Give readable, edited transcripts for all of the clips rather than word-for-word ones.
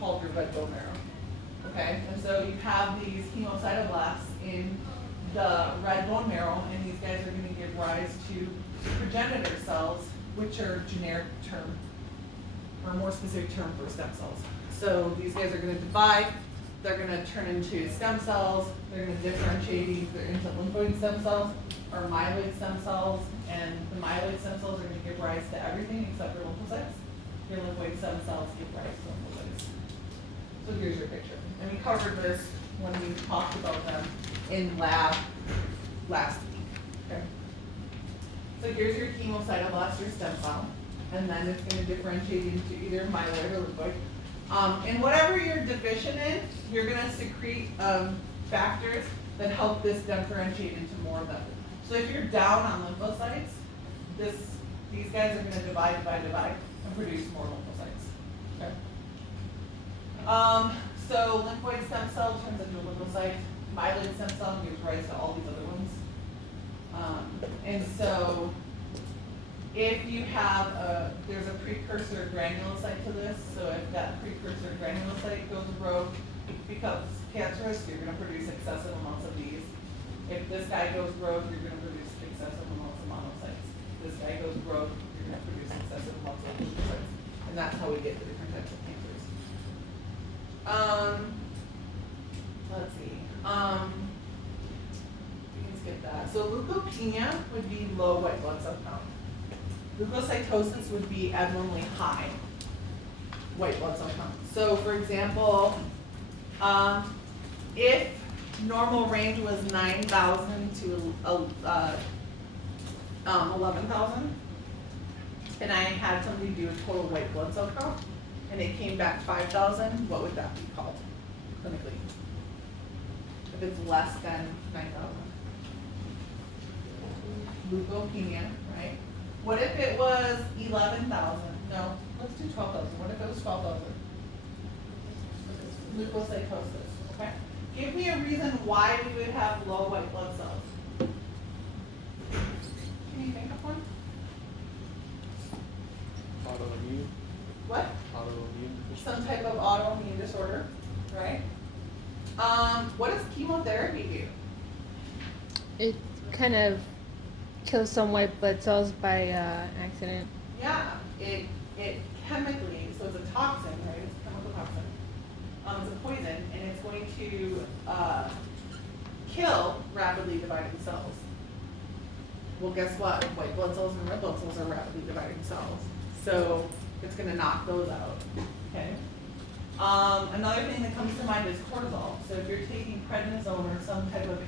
called your red bone marrow. Okay, and so you have these hemocytoblasts in the red bone marrow, and these guys are going to give rise to progenitor cells, which are generic term, or more specific term for stem cells. So these guys are going to divide, they're going to turn into stem cells, they're going to differentiate either into lymphoid stem cells or myeloid stem cells, and the myeloid stem cells are going to give rise to everything except for lymphocytes. Your lymphoid stem cells give rise to lymphocytes. So here's your picture. And we covered this when we talked about them in lab last week. Okay. So here's your chemocytoblast, your stem cell, and then it's going to differentiate into either myeloid or lymphoid. And whatever you're deficient in, you're going to secrete factors that help this differentiate into more of them. So if you're down on lymphocytes, these guys are going to divide, and produce more lymphocytes. Okay. So lymphoid stem cell turns into a lymphocyte. Myeloid stem cell gives rise to all these other ones. And so if you have there's a precursor granulocyte to this, so if that precursor granulocyte goes rogue, it becomes cancerous, you're going to produce excessive amounts of these. If this guy goes rogue, you're going to produce excessive amounts of monocytes. If this guy goes rogue, you're going to produce excessive amounts of leukocytes. And that's how we get the different types of cancers. Let's see. We can skip that. So leukopenia would be low white blood cell count. Leukocytosis would be abnormally high white blood cell count. So for example, if normal range was 9,000 to 11,000, and I had somebody do a total white blood cell count, and it came back 5,000, what would that be called clinically? If it's less than 9,000. Leukopenia, right? What if it was 11,000? No, let's do 12,000. What if it was 12,000? Leukocytosis, okay? Give me a reason why we would have low white blood cells. Can you think of one? Autoimmune. What? Autoimmune. Some type of autoimmune disorder, right? What does chemotherapy do? It kind of kills some white blood cells by accident. Yeah, it chemically, so it's a toxin, right? It's a chemical toxin. It's a poison, and it's going to kill rapidly dividing cells. Well, guess what? White blood cells and red blood cells are rapidly dividing cells. So it's going to knock those out, okay? Another thing that comes to mind is cortisol. So if you're taking prednisone or some type of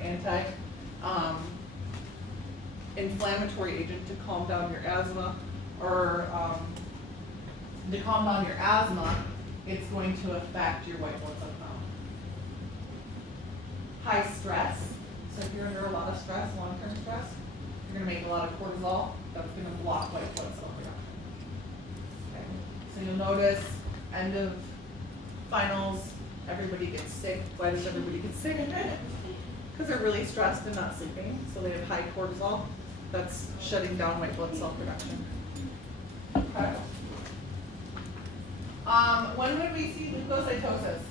inflammatory agent to calm down your asthma, or it's going to affect your white blood cell count. High stress. So if you're under a lot of stress, long-term stress, you're going to make a lot of cortisol. That's going to block white blood cell production. Okay. So you'll notice end of finals, everybody gets sick. Why does everybody get sick? Because they're really stressed and not sleeping. So they have high cortisol. That's shutting down white blood cell production. Okay. When would we see leukocytosis?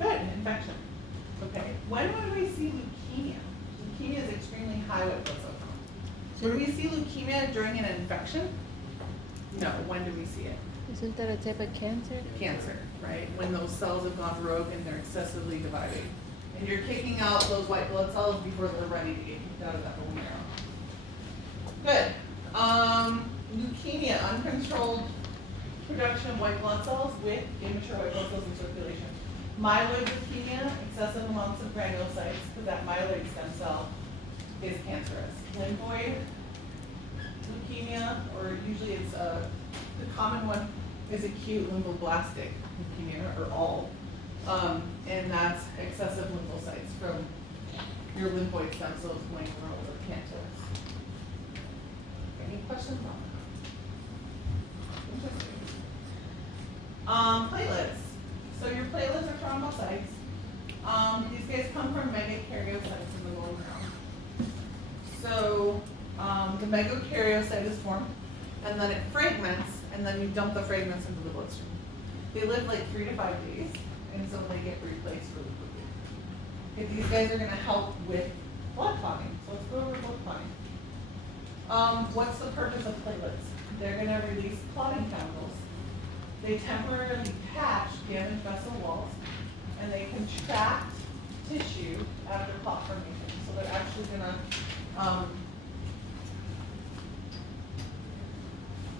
Good, infection. Okay. When would we see leukemia? Leukemia is extremely high white blood cell count. Would we see leukemia during an infection? No. When do we see it? Isn't that a type of cancer? Cancer, right? When those cells have gone rogue and they're excessively dividing. And you're kicking out those white blood cells before they're ready to get kicked out of that bone marrow. Good. Leukemia, uncontrolled production of white blood cells with immature white blood cells in circulation. Myeloid leukemia, excessive amounts of granulocytes, because that myeloid stem cell is cancerous. Lymphoid leukemia, or usually it's the common one is acute lymphoblastic leukemia, or all. And that's excessive lymphocytes from your lymphoid stem cells going rogue or cancerous. Any questions on that? Interesting. Platelets. So your platelets are thrombocytes. These guys come from megakaryocytes in the bone marrow. So the megakaryocyte is formed, and then it fragments, and and then you dump the fragments into the bloodstream. They live like 3 to 5 days, and so they get replaced really quickly. Okay, these guys are gonna help with blood clotting, so let's go over blood clotting. What's the purpose of platelets? They're gonna release clotting chemicals. They temporarily patch damaged vessel walls, and they contract tissue after clot formation. So they're actually gonna,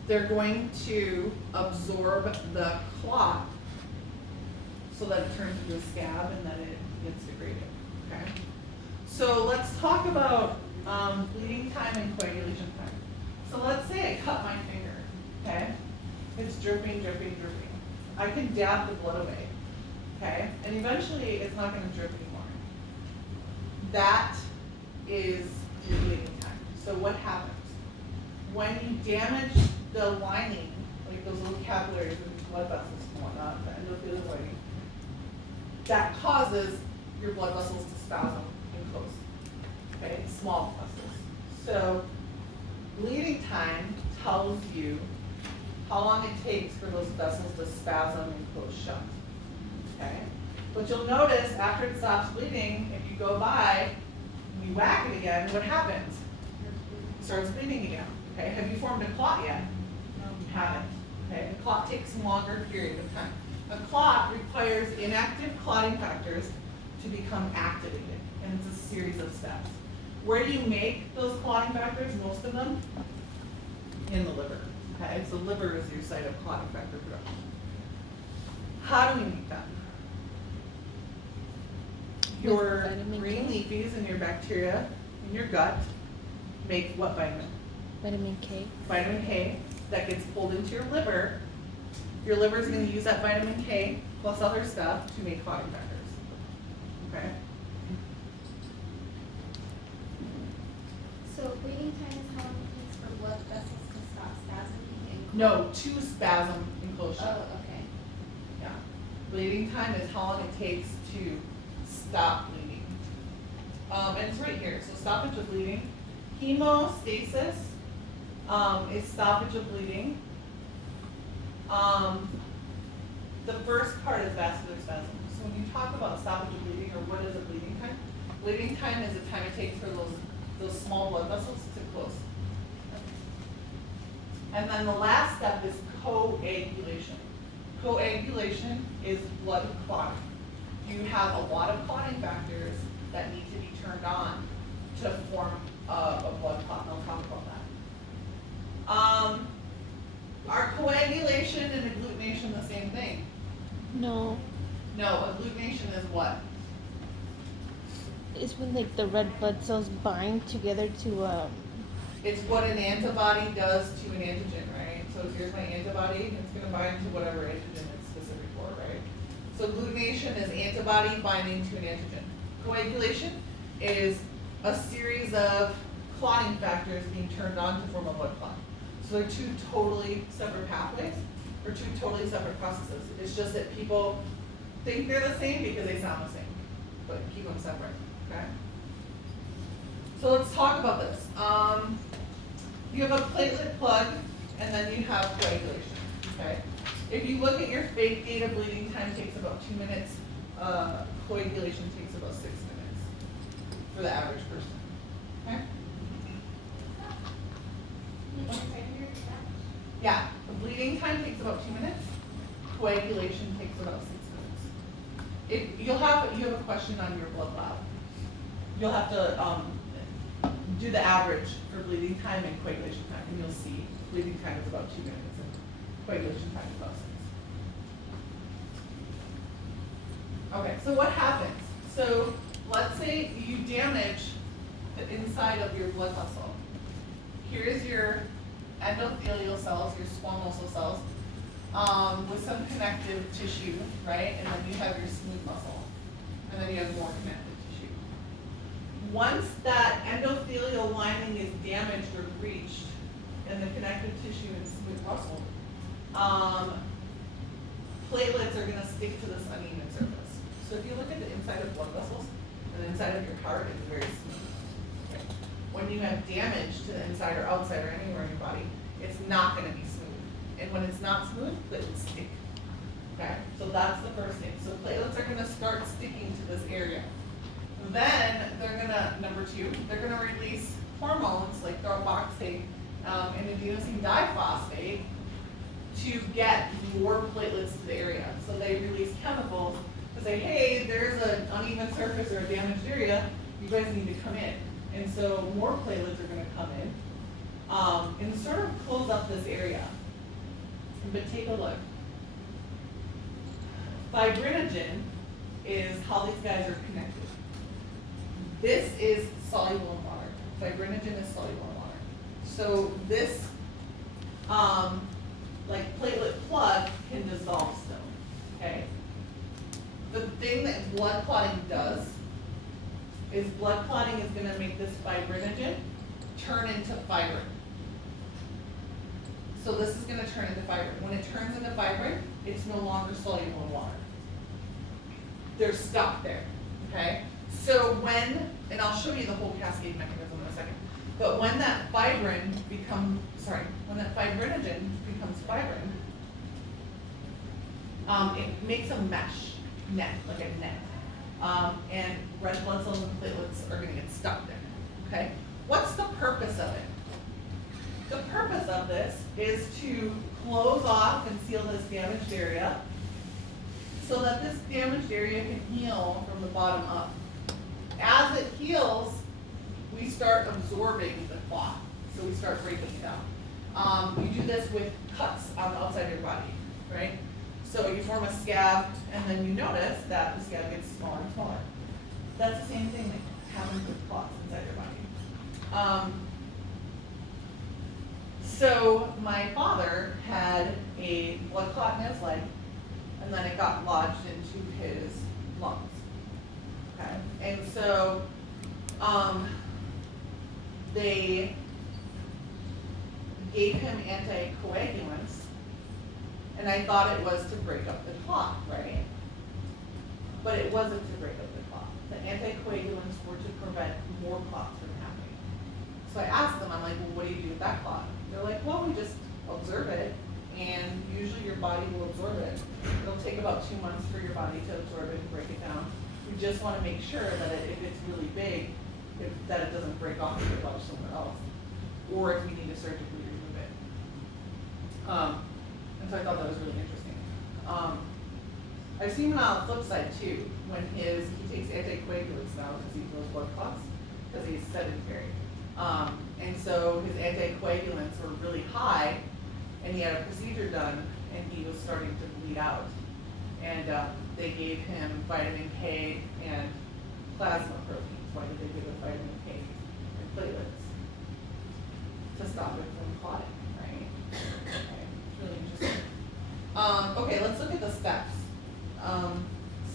they're going to absorb the clot so that it turns into a scab and then it gets degraded, okay? So let's talk about bleeding time and coagulation time. So let's say I cut my finger, okay? It's dripping, dripping, dripping. I can dab the blood away, okay? And eventually it's not gonna drip anymore. That is your bleeding time. So what happens? When you damage the lining, like those little capillaries and blood vessels and whatnot, the endothelial lining, that causes your blood vessels to spasm and close, okay, small vessels. So bleeding time tells you how long it takes for those vessels to spasm and close shut, okay? But you'll notice after it stops bleeding, if you go by and you whack it again, what happens? It starts bleeding again, okay? Have you formed a clot yet? No, you haven't, okay? A clot takes a longer period of time. A clot requires inactive clotting factors to become activated, and it's a series of steps. Where do you make those clotting factors? Most of them in the liver. Okay, so liver is your site of clotting factor production. How do we make them? Your vitamin green K? leafies and your bacteria in your gut make what vitamin? Vitamin K. Vitamin K that gets pulled into your liver. Your liver is going to use that vitamin K plus other stuff to make clotting factors. Okay? So bleeding time is how long it takes for blood vessels to stop spasming and No, to spasm and close shut. Oh, okay. Yeah. Bleeding time is how long it takes to stop bleeding. And it's right here. So stoppage of bleeding. Hemostasis is stoppage of bleeding. The first part is vascular spasm. So when you talk about stoppage of bleeding, or what is a bleeding time? Bleeding time is the time it takes for those small blood vessels to close. And then the last step is coagulation. Coagulation is blood clotting. You have a lot of clotting factors that need to be turned on to form a blood clot, and I'll talk about that. Are coagulation and agglutination the same thing? No, No, agglutination is what? it's when like the red blood cells bind together to It's what an antibody does to an antigen, right? So here's my antibody, it's gonna bind to whatever antigen it's specific for, right? So agglutination is antibody binding to an antigen. Coagulation is a series of clotting factors being turned on to form a blood clot. So they're two totally separate pathways, or two totally separate processes. It's just that people think they're the same because they sound the same, but keep them separate, okay? So let's talk about this. You have a platelet plug, and then you have coagulation, okay? If you look at your fake data, bleeding time takes about 2 minutes. Coagulation takes about 6 minutes for the average person, okay? Yeah, the bleeding time takes about 2 minutes. Coagulation takes about 6 minutes. You have a question on your blood lab. You'll have to do the average for bleeding time and coagulation time, and you'll see bleeding time is about 2 minutes and coagulation time is about 6. Okay, so what happens? So let's say you damage the inside of your blood vessel. Here's your endothelial cells, your small muscle cells, with some connective tissue, right? And then you have your smooth muscle, and then you have more connective tissue. Once that endothelial lining is damaged or breached, and the connective tissue and smooth muscle, platelets are going to stick to this uneven surface. So if you look at the inside of blood vessels, and the inside of your heart, it's very smooth. Okay. When you have damage to the inside or outside or anywhere in your body, it's not going to be smooth. and when it's not smooth, platelets stick. Okay, so that's the first thing. So platelets are gonna start sticking to this area. Then they're gonna, number two, they're gonna release hormones like thromboxane and adenosine diphosphate to get more platelets to the area. So they release chemicals to say, hey, there's an uneven surface or a damaged area, you guys need to come in. And so more platelets are gonna come in and sort of close up this area. But take a look. Fibrinogen is how these guys are connected. This is soluble in water. Fibrinogen is soluble in water. So this, like platelet plug can dissolve stone, okay? The thing that blood clotting does is blood clotting is gonna make this fibrinogen turn into fibrin. So this is gonna turn into fibrin. When it turns into fibrin, it's no longer soluble in water. They're stuck there, okay? So when, and I'll show you the whole cascade mechanism in a second, but when that fibrinogen becomes fibrin, it makes a mesh net, like a net. And red blood cells and platelets are gonna get stuck there, okay? What's the purpose of it? The purpose of this is to close off and seal this damaged area so that this damaged area can heal from the bottom up. As it heals, we start absorbing the clot, so we start breaking it down. You do this with cuts on the outside of your body, right? So you form a scab, and then you notice that the scab gets smaller and smaller. That's the same thing that happens with clots inside your body. So my father had a blood clot in his leg, and then it got lodged into his lungs. Okay, and so they gave him anticoagulants, and I thought it was to break up the clot, right? But it wasn't to break up the clot. The anticoagulants were to prevent more clots from happening. So I asked them, I'm like, well, what do you do with that clot? They're like, well, we just observe it, and usually your body will absorb it. It'll take about 2 months for your body to absorb it and break it down. We just want to make sure that if it's really big, that it doesn't break off and get lodged somewhere else, or if we need to surgically remove it. And so I thought that was really interesting. I've seen him on the flip side too, when he takes anticoagulants now because he feels blood clots, because he's sedentary. And so his anticoagulants were really high, and he had a procedure done, and he was starting to bleed out. And they gave him vitamin K and plasma proteins. Why did they give him vitamin K and platelets? To stop it from clotting, right? Okay, it's really interesting. Okay, let's look at the steps.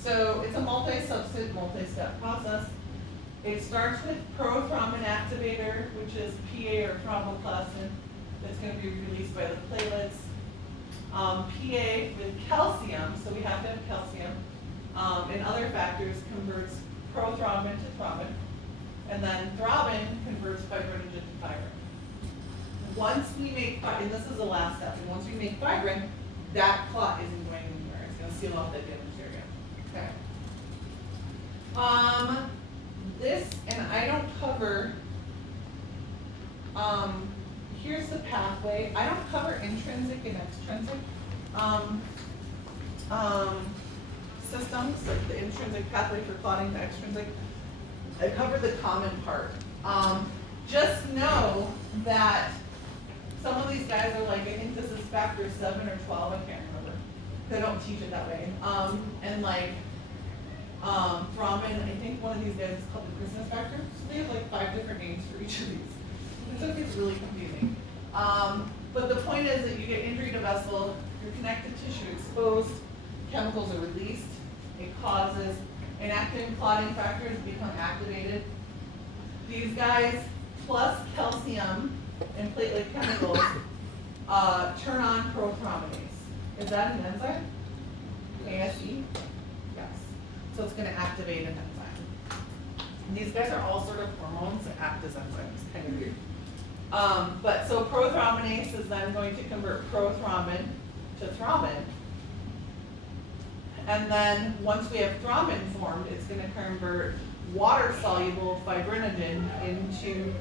So it's a multi-step process. It starts with prothrombin activator, which is PA or thromboplastin, that's going to be released by the platelets. PA with calcium, so we have to have calcium, and other factors converts prothrombin to thrombin, and then thrombin converts fibrinogen to fibrin. Once we make, and this is the last step, and once we make fibrin, that clot isn't going anywhere. It's going to seal off that damaged area. Okay. This, and I don't cover, here's the pathway. I don't cover intrinsic and extrinsic systems, like the intrinsic pathway for clotting, the extrinsic. I cover the common part. Just know that some of these guys are like, I think this is factor 7 or 12, I can't remember. They don't teach it that way. And like, thrombin, I think one of these guys is called the Christmas factor. So they have like 5 different names for each of these. And so it gets really confusing. But the point is that you get injury to vessel, your connective tissue exposed, chemicals are released, it causes inactive clotting factors become activated. These guys, plus calcium and platelet chemicals, turn on prothrombinase. Is that an enzyme? ASE? Yes. So it's going to activate an enzyme. And these guys are all sort of hormones that act as enzymes. Kind of weird. But so prothrombinase is then going to convert prothrombin to thrombin. And then once we have thrombin formed, it's gonna convert water-soluble fibrinogen into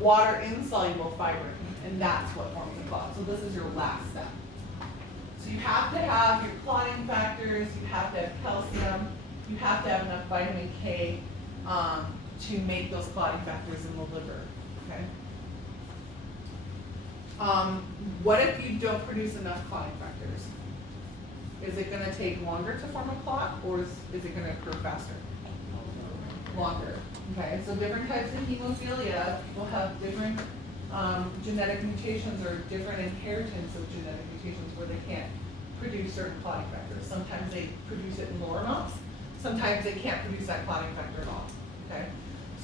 water-insoluble fibrin, and that's what forms the clot. So this is your last step. So you have to have your clotting factors, you have to have calcium, you have to have enough vitamin K to make those clotting factors in the liver, okay? What if you don't produce enough clotting factors? Is it gonna take longer to form a clot, or is it gonna occur faster? Longer, okay? So different types of hemophilia will have different genetic mutations or different inheritance of genetic mutations where they can't produce certain clotting factors. Sometimes they produce it in lower amounts, sometimes they can't produce that clotting factor at all, okay?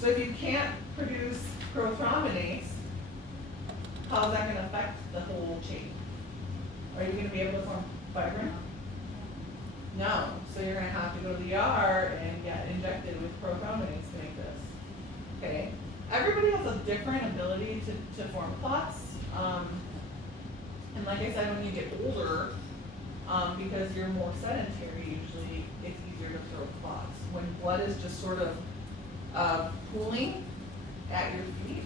So if you can't produce prothrombinase, how's that gonna affect the whole chain? Are you gonna be able to form fibrin? No, so you're gonna have to go to the ER and get injected with prothrombinase to make this, okay? Everybody has a different ability to form clots, and like I said, when you get older, because you're more sedentary, usually it's easier to throw clots. When blood is just sort of pooling at your feet,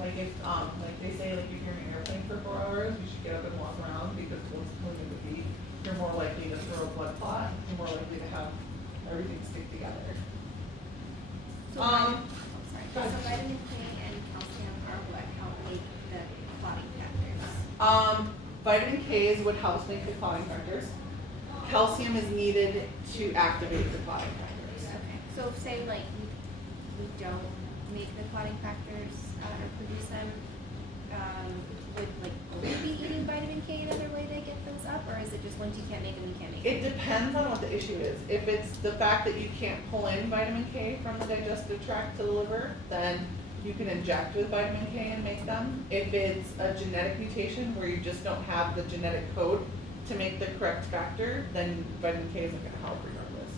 like if, like they say, like if you're in an airplane for 4 hours, you should get up and walk around because blood's pooling at the feet. You're more likely to throw a blood clot, you're more likely to have everything stick together. So, Go so ahead. vitamin K and calcium are what help make the clotting factors. Vitamin K is what helps make the clotting factors. Calcium is needed to activate the clotting factors. Okay, so say like we don't make the clotting factors or produce them, would like only be eating vitamin K another way to get those up, or is it just once you can't make them, you can't make them? It depends on what the issue is. If it's the fact that you can't pull in vitamin K from the digestive tract to the liver, then you can inject with vitamin K and make them. If it's a genetic mutation where you just don't have the genetic code to make the correct factor, then vitamin K isn't gonna help regardless.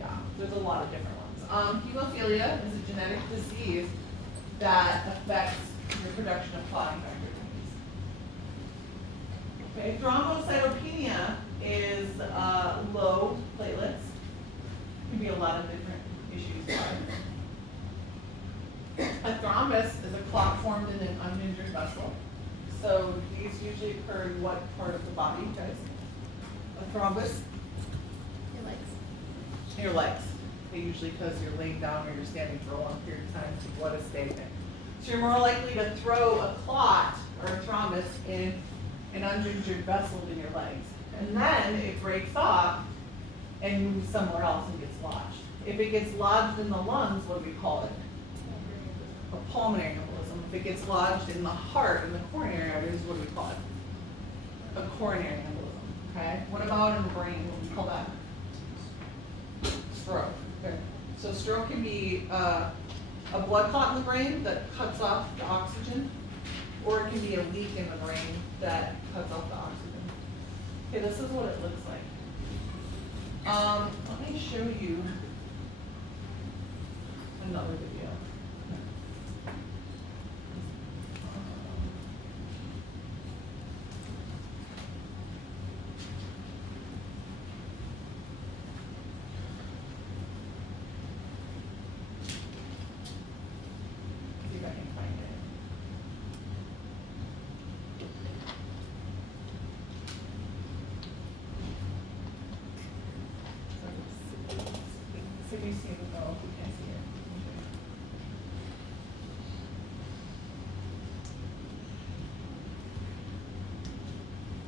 Yeah, there's a lot of different ones. Hemophilia is a genetic disease that affects your production of clotting factor. Okay, thrombocytopenia is low platelets. Can be a lot of different issues. A thrombus is a clot formed in an uninjured vessel. So these usually occur in what part of the body, guys? A thrombus? Your legs. Your legs. Okay, usually because you're laying down or you're standing for a long period of time, so blood is stagnant. So you're more likely to throw a clot or a thrombus in an uninjured vessel in your legs. And then it breaks off and moves somewhere else and gets lodged. If it gets lodged in the lungs, what do we call it? A pulmonary embolism. If it gets lodged in the heart, in the coronary arteries, what do we call it? A coronary embolism, okay? What about in the brain? What do we call that? Stroke, okay? So stroke can be a blood clot in the brain that cuts off the oxygen, or it can be a leak in the brain that cuts off the oxygen. Okay, this is what it looks like. Let me show you another video. See if I can find it. So you see it, no, we can't see it.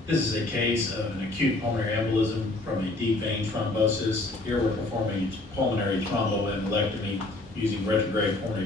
This is a case of an acute pulmonary embolism from a deep vein thrombosis. Here we're performing pulmonary thromboembolectomy using retrograde pulmonary